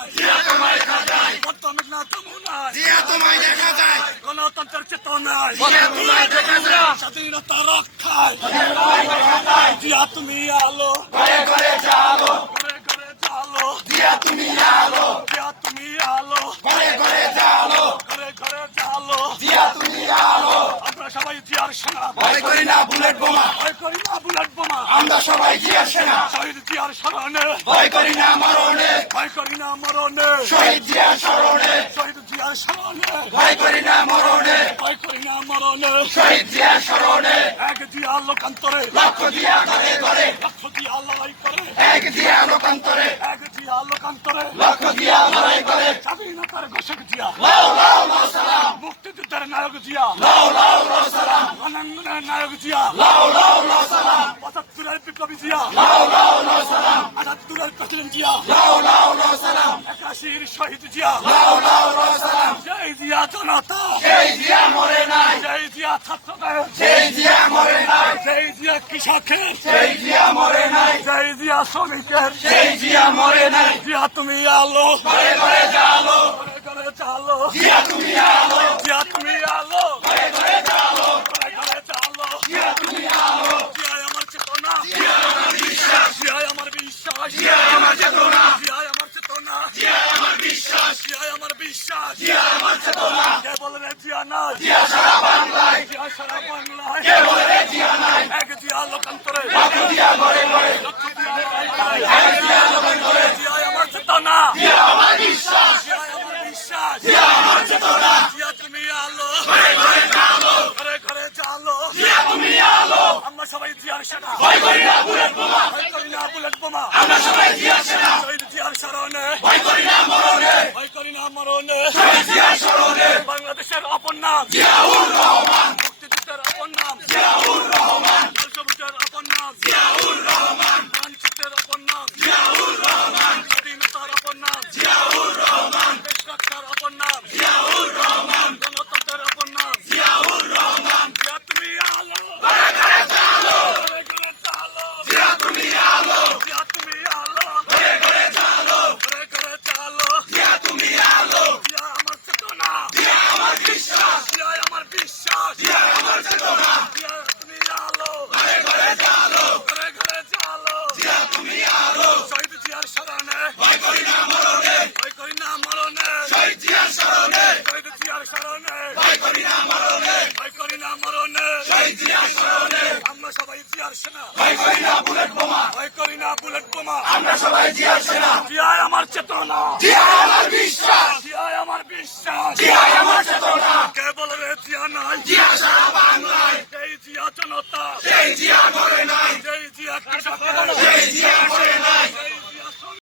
যায়, জিয়া তোমায় দেখা যায়, পদ্মা মেঘনা যমুনায়, জিয়া তোমায় দেখা যায়, গণতন্ত্রের চেতনায়, জিয়া তোমায় দেখা যায়, স্বাধীনতা রক্ষায়, জিয়া তুমি আলো, ঘরে ঘরে জালো, ঘরে ঘরে জালো, জিয়া তুমি আলো, জিয়া তুমি আলো, ঘরে ঘরে জালো, ঘরে ঘরে জালো। জিয়া তুমি আলো। আমরা সবাই জিয়ার সেনা, ভয় করি না বুলেট বোমা, ভয় করি না বুলেট বোমা, আমরা সবাই জিয়ার সেনা, শহীদ জিয়ার স্মরণে, ভয় করি না মরণে, ভয় করি না মরণে, শহীদ জিয়ার স্মরণে, শহীদ জিয়ার স্মরণে, ভয় করি না মরণে, ভয় করি না মরণে, শহীদ জিয়ার স্মরণে, এক জিয়া লোকান্তরে, লক্ষ্য দিয়া ঘরে ঘরে, লক্ষ জিয়া লড়াই করে, এক জিয়া লোকান্তরে, এক জিয়া লোকান্তরে, লক্ষ্য দিয়া লড়াই করে, স্বাধীনতার ঘোষক জিয়া, লাও লাও লাও সালাম, মুক্তিযুদ্ধের নায়ক জিয়া, লাও লাও লাও সালাম, আনন্দের নায়ক জিয়া, লাও লাও লাও সালাম, ৭৫-এর বিপ্লবী জিয়া, লাও লাও লাও সালাম, ৭৮-এর প্রেসিডেন্ট জিয়া, লাও লাও লাও সালাম, ৮১-র শহীদ জিয়া, লাও লাও লাও সালাম, জয় জিয়া জনতা, সেই জিয়া মরে নাই, জয় জিয়া ছাত্রদের, সেই জিয়া মরে নাই, জয় জিয়া কৃষকের, সেই জিয়া মরে নাই, জয় জিয়া শ্রমিকের, সেই জিয়া মরে নাই, জিয়া তুমি আলো, ঘরে ঘরে জালো, ঘরে ঘরে চালো, জিয়া তুমি আলো, জিয়া তুমি আলো, ঘরে ঘরে জালো, ঘরে ঘরে চালো, জিয়া তুমি আলো, জিয়ায় আমার চেতনা, জিয়া আমার বিশ্বাস, জিয়ায় আমার বিশ্বাস, জিয়া আমার চেতনা, জিয়ায় আমার চেতনা, জিয়া আমার বিশ্বাস, জিয়ায় আমার বিশ্বাস, জিয়া আমার চেতনা, কে বলে রে জিয়া নাই, জিয়া সারা বাংলায়, জিয়া সারা বাংলায়, কে বলে রে জিয়া নাই, এক জিয়া লোকান্তরে, লক্ষ্য দিয়া ঘরে ঘরে, লক্ষ জিয়া লড়াই করে, এক জিয়া লোকান্তরে, জিয়ায় আমার চেতনা, জিয়া আমার বিশ্বাস, জিয়ায় আমার বিশ্বাস, জিয়া আমার চেতনা, জিয়া তুমি আলো, ঘরে ঘরে জালো, ঘরে ঘরে চালো, জিয়া তুমি আলো, আমরা সবাই জিয়ার সেনা, ভয় করি না বুলেট বোমা, ভয় করি না বুলেট বোমা, আমরা সবাই জিয়ার সেনা, শহীদ জিয়ার স্মরণে, ভয় করি না মরণে, ভয় করি না মরণে, শহীদ জিয়ার স্মরণে, বাংলাদেশের অপর নাম, জিয়াউর রহমান, মুক্তিযুদ্ধের অপর নাম, জিয়াউর রহমান, লাল-সবুজের অপর নাম, জিয়াউর রহমান, মানচিত্রের অপর নাম, জিয়াউর রহমান, স্বাধীনতার অপর নাম, জিয়াউর রহমান, দেশ রক্ষার অপর নাম, জিয়াউর রহমান, গণতন্ত্রের অপর নাম, জিয়াউর রহমান, জিয়া তুমি আলো, ঘরে ঘরে জালো, ঘরে ঘরে চালো, জিয়া তুমি আলো, জিয়া তুমি আলো, ঘরে ঘরে জালো, ঘরে ঘরে চালো, জিয়া তুমি আলো, জিয়া আমার চেতনা, জিয়া আমার বিশ্বাস, জিয়া আমার বিশ্বাস, জিয়া আমার চেতনা, জিয়া তুমি আলো, ঘরে ঘরে জালো, ঘরে ঘরে চালো, জিয়া তুমি আলো, শহীদ জিয়ার স্মরণে, ভয় করি না মরণে, ভয় করি না মরণে, শহীদ জিয়ার স্মরণে, শহীদ জিয়ার স্মরণে, ভয় করি না মরণে, ভয় করি না মরণে, শহীদ জিয়ার স্মরণে, আমরা সবাই জিয়ার সেনা, ভয় করি না বুলেট বোমা, ভয় করি না বুলেট বোমা, আমরা সবাই জিয়ার সেনা, জিয়ায় আমার চেতনা, জিয়া আমার বিশ্বাস, জিয়ায় আমার বিশ্বাস, জিয়া আমার চেতনা, কে বলে রে জিয়া নাই, জিয়া সারা বাংলায়, এই জিয়া জনতা, সেই জিয়া মরে নাই, এই জিয়া কৃষকের, সেই জিয়া